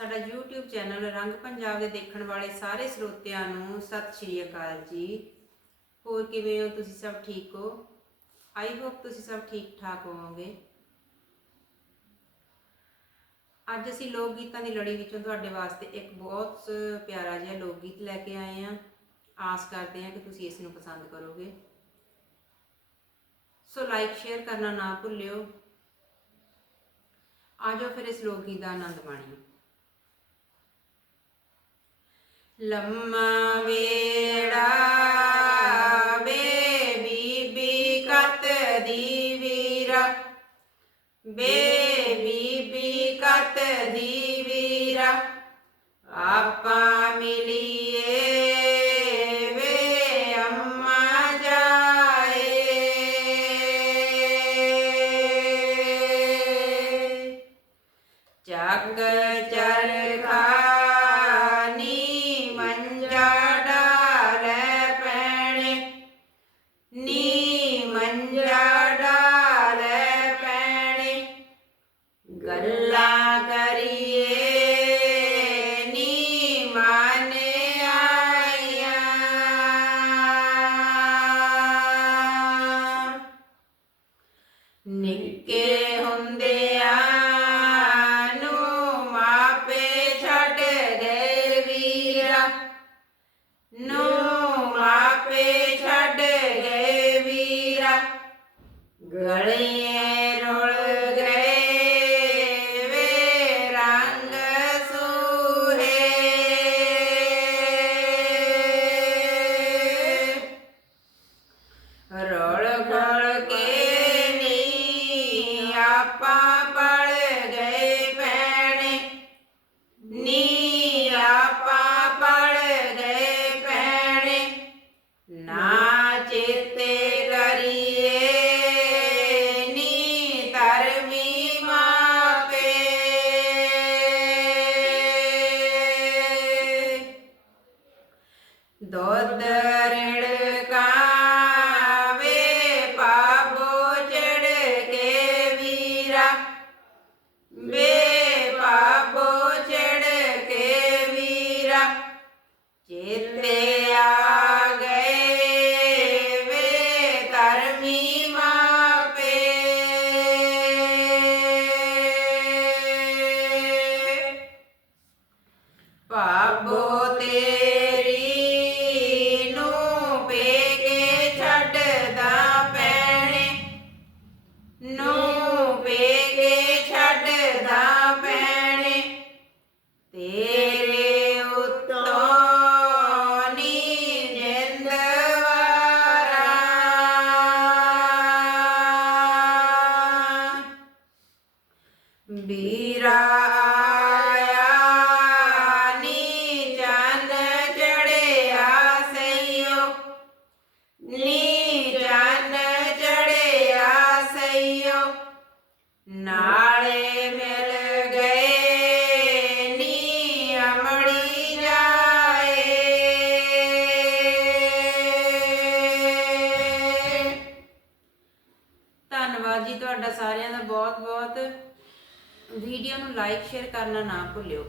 ਸਾਡਾ YouTube channel ਰੰਗ ਪੰਜਾਬ ਦੇ ਦੇਖਣ ਵਾਲੇ ਸਾਰੇ ਸਰੋਤਿਆਂ ਨੂੰ ਸਤਿ ਸ਼੍ਰੀ ਅਕਾਲ ਜੀ। ਹੋਰ ਕਿਵੇਂ ਹੋ? ਤੁਸੀਂ ਸਭ ਠੀਕ ਹੋ? ਆਈ ਹੋਪ ਤੁਸੀਂ ਸਭ ਠੀਕ ਠਾਕ ਹੋਵੋਗੇ। ਅੱਜ ਅਸੀਂ ਲੋਕ ਗੀਤਾਂ ਦੀ ਲੜੀ ਵਿੱਚੋਂ ਤੁਹਾਡੇ ਵਾਸਤੇ ਇੱਕ ਬਹੁਤ ਪਿਆਰਾ ਜਿਹਾ ਲੋਕ ਗੀਤ ਲੈ ਕੇ ਆਏ ਹਾਂ। ਆਸ ਕਰਦੇ ਹਾਂ ਕਿ ਤੁਸੀਂ ਇਸ ਨੂੰ ਪਸੰਦ ਕਰੋਗੇ। ਸੋ ਲਾਈਕ ਸ਼ੇਅਰ ਕਰਨਾ ਨਾ ਭੁੱਲਿਓ। ਆਜੋ ਫਿਰ ਇਸ ਲੋਕ ਗੀਤ ਦਾ ਆਨੰਦ ਮਾਣੀਏ। ਲੰਮਾ ਵੇੜਾ ਵੇ ਬੀਬੀ ਕਤ ਦੀ ਵੀਰਾ। ਬੇ ਬੀਬੀ ਕਤ ਦੀ ਵੀਰਾ। ਆਪਾਂ ਮਿਲੀਏ ਵੇ ਅੰਮਾ ਜਾਏ। ਜਗ ਚਰਖਾ ਨਿੱਕੇ ਹੁੰਦਿਆਂ ਨੂੰ ਮਾਪੇ ਛੱਡ ਗਏ ਵੀਰਾ। ਨੂੰ ਮਾਪੇ ਛੱਡ ਗਏ ਵੀਰਾ। ਗਲੇ ਰੁਲ ਗਏ ਵੇ ਰੰਗ ਸੂਹੇ। ਰੋਲ ਖੋਲ ਕੇ Daughter. ਵੀਰਾ ਆਇਆ ਨੀ ਚੰਦ ਚੜਿਆ ਸਈਓ ਨੀ ਚੰਦ ਚੜਿਆ ਸਈਓ ਨਾਲੇ ਮਿਲ ਗਏ ਨੀ ਅਮੜੀ ਜਾਏ ਧੰਨਵਾਦ ਜੀ ਤੁਹਾਡਾ ਸਾਰਿਆਂ ਦਾ ਬਹੁਤ ਬਹੁਤ ਵੀਡੀਓ ਨੂੰ ਲਾਈਕ ਸ਼ੇਅਰ ਕਰਨਾ ਨਾ ਭੁੱਲਿਓ।